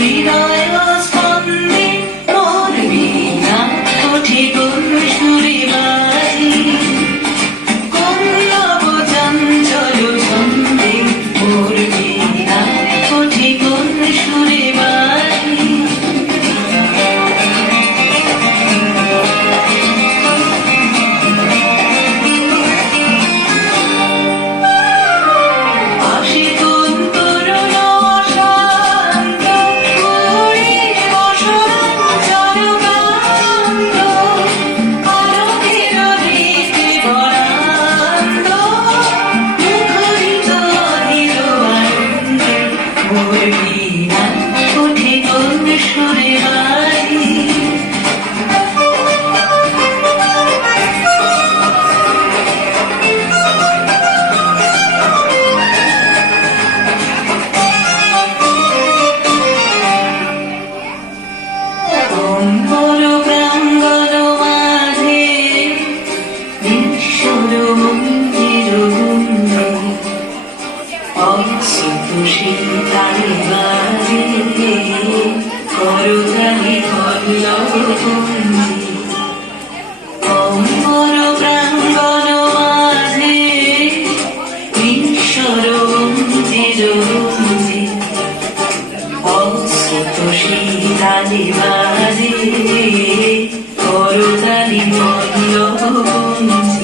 হৃদয় স্পন্দে মোর বীণা ওঠে কোন সুরে বাজে, কোন নব চঞ্চল ছন্দে মোর বীণা ওঠে কোন সুরে বাজে। আসে কোন তরুণ শান্ত উড়ে বসন্ত জলকান্ত, আলোকের দীপ্তি ভরান্ত, মুখরিত অধীর আনন্দে মোর বীণা ওঠে কোন সুরে বাজে। অম্বর প্রাঙ্গণ মাঝে ঈশ্বর মন্দির গুঞ্জে, অস্রুত শীতালে বাজে করতালি পল্লব কুঞ্জে। অম্বর প্রাঙ্গণ মাঝে ঈশ্বর মন্দির গুঞ্জে, অস্রুত শীতালে বাজে করতালি পল্লব কুঞ্জে।